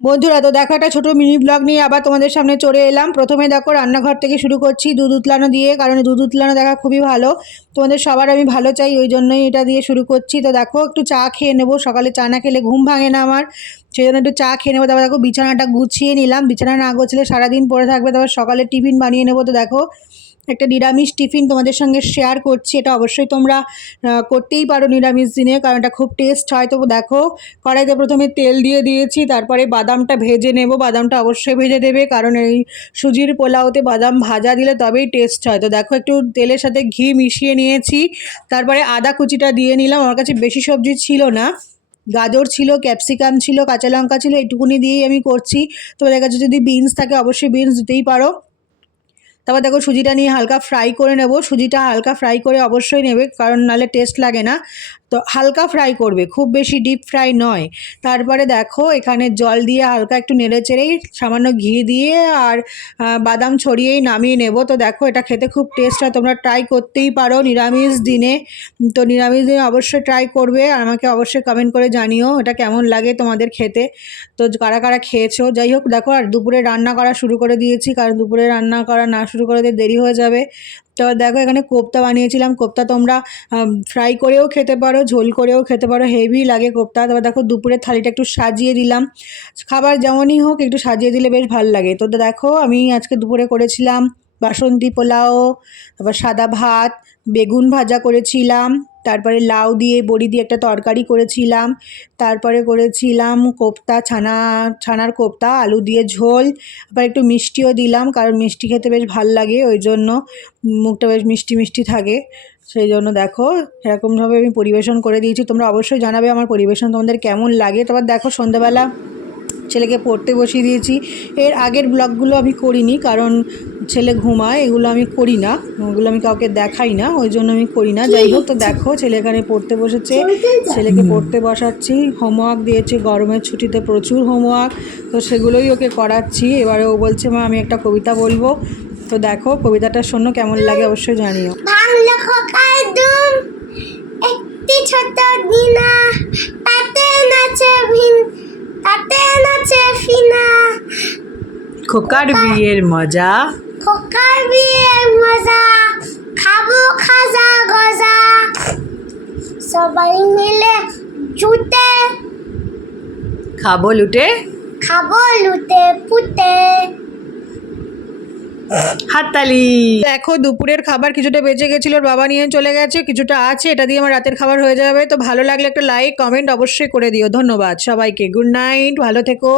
বন্ধুরা, তো দেখো একটা ছোটো মিনি ব্লগ নিয়ে আবার তোমাদের সামনে চলে এলাম। প্রথমে দেখো রান্নাঘর থেকে শুরু করছি দুধ উতলানো দিয়ে, কারণ দুধ উতলানো দেখা খুবই ভালো। তোমাদের সবার আমি ভালো চাই, ওই জন্যই এটা দিয়ে শুরু করছি। তো দেখো, একটু চা খেয়ে নেব। সকালে চা না খেলে ঘুম ভাঙে না আমার। সেই জন্য একটু চা খেয়ে নেব। তারপর দেখো বিছানাটা গুছিয়ে নিলাম। বিছানা না গোছলে সারাদিন পরে থাকবে। তারপর সকালে টিফিন বানিয়ে নেব। তো দেখো একটা নিরামিষ টিফিন তোমাদের সঙ্গে শেয়ার করছি, এটা অবশ্যই তোমরা করতেই পারো নিরামিষ দিনে, কারণ এটা খুব টেস্ট হয়। তো দেখো, কড়াইতে প্রথমে তেল দিয়ে দিয়েছি, তারপরে বাদামটা ভেজে নেব, বাদামটা অবশ্যই ভেজে দেবে, কারণ এই সুজির পোলাওতে বাদাম ভাজা দিলে তবেই টেস্ট হয়। তো দেখো, একটু তেলের সাথে ঘি মিশিয়ে নিয়েছি, তারপরে আদা কুচিটা দিয়ে নিলাম, আমার কাছে বেশি সবজি ছিল না, গাজর ছিল, ক্যাপসিকাম ছিল, কাঁচা লঙ্কা ছিল, এইটুকুনি দিয়েই আমি করছি। তোমাদের কাছে যদি বিনস থাকে, অবশ্যই বিনস দিতেই পারো। তারপর দেখো সুজিটা নিয়ে হালকা ফ্রাই করে নেব। সুজিটা হালকা ফ্রাই করে অবশ্যই নেবে, কারণ নাহলে টেস্ট লাগে না। তো হালকা ফ্রাই করবে, খুব বেশি ডিপ ফ্রাই নয়। তারপরে দেখো, এখানে জল দিয়ে হালকা একটু নেড়ে চেড়েই সামান্য ঘি দিয়ে আর বাদাম ছড়িয়েই নামিয়ে নেব। তো দেখো, এটা খেতে খুব টেস্ট হয়, তোমরা ট্রাই করতেই পারো নিরামিষ দিনে। তো নিরামিষ দিনে অবশ্যই ট্রাই করবে আর আমাকে অবশ্যই কমেন্ট করে জানিও, এটা কেমন লাগে তোমাদের খেতে। তো কারা কারা খেয়েছো? যাই হোক, দেখো, আর দুপুরে রান্না করা শুরু করে দিয়েছি, কারণ দুপুরে রান্না করা না শুরু করে দিয়ে দেরি হয়ে যাবে। তো দেখো এখানে কোপ্তা বানিয়েছিলাম। কোপ্তা তোমরা ফ্রাই করেও খেতে পারো, ঝোল করেও খেতে পারো হেভি লাগে কোপ্তা। তারপর দেখো দুপুরের থালিটা একটু সাজিয়ে দিলাম। খাবার যেমনই হোক একটু সাজিয়ে দিলে বেশ ভালো লাগে। তো দেখো আমি আজকে দুপুরে করেছিলাম বাসন্তী পোলাও, তারপর সাদা ভাত, বেগুন ভাজা করেছিলাম। তারপরে লাউ দিয়ে, বড়ি দিয়ে একটা তরকারি করেছিলাম। তারপরে করেছিলাম কোপ্তা, ছানা, ছানার কোপ্তা, আলু দিয়ে ঝোল। আবার একটু মিষ্টিও দিলাম, কারণ মিষ্টি খেতে বেশ ভালো লাগে, ওই জন্য মুখটা বেশ মিষ্টি মিষ্টি থাকে। সেই জন্য দেখো, এরকমভাবে আমি পরিবেশন করে দিয়েছি। তোমরা অবশ্যই জানাবে আমার পরিবেশন তোমাদের কেমন লাগে। তারপর দেখো সন্ধ্যাবেলা ছেলেকে পড়তে বসিয়ে দিয়েছি। এর আগের ব্লগগুলো আমি করিনি কারণ ছেলে ঘুমায় এগুলো আমি করি না ওগুলো আমি কাউকে দেখাই না ওই জন্য আমি করি না। যাই হোক তো দেখো ছেলে এখানে পড়তে বসেছে ছেলেকে পড়তে বসাচ্ছি হোমওয়ার্ক দিয়েছে গরমের ছুটিতে প্রচুর হোমওয়ার্ক তো সেগুলোই ওকে করাচ্ছি। এবারে ও বলছে মা আমি একটা কবিতা বলব। তো দেখো কবিতাটা শোনো কেমন লাগে অবশ্যই জানিও। একটি ছোট দিনা। খোকার বিয়ের মজা? খোকার বিয়ের মজা খাব খাজা গজা। সবাই মিলে জুতে খাব লুটে? খাব লুটে পুতে হাততালি। দেখো দুপুরের খাবার কিছুটা বেঁচে গেছিল ওর বাবা নিয়ে চলে গেছে কিছুটা আছে এটা দিয়ে আমার রাতের খাবার হয়ে যাবে। তো ভালো লাগলে একটা লাইক কমেন্ট অবশ্যই করে দিও। ধন্যবাদ সবাইকে। গুড নাইট ভালো থেকো।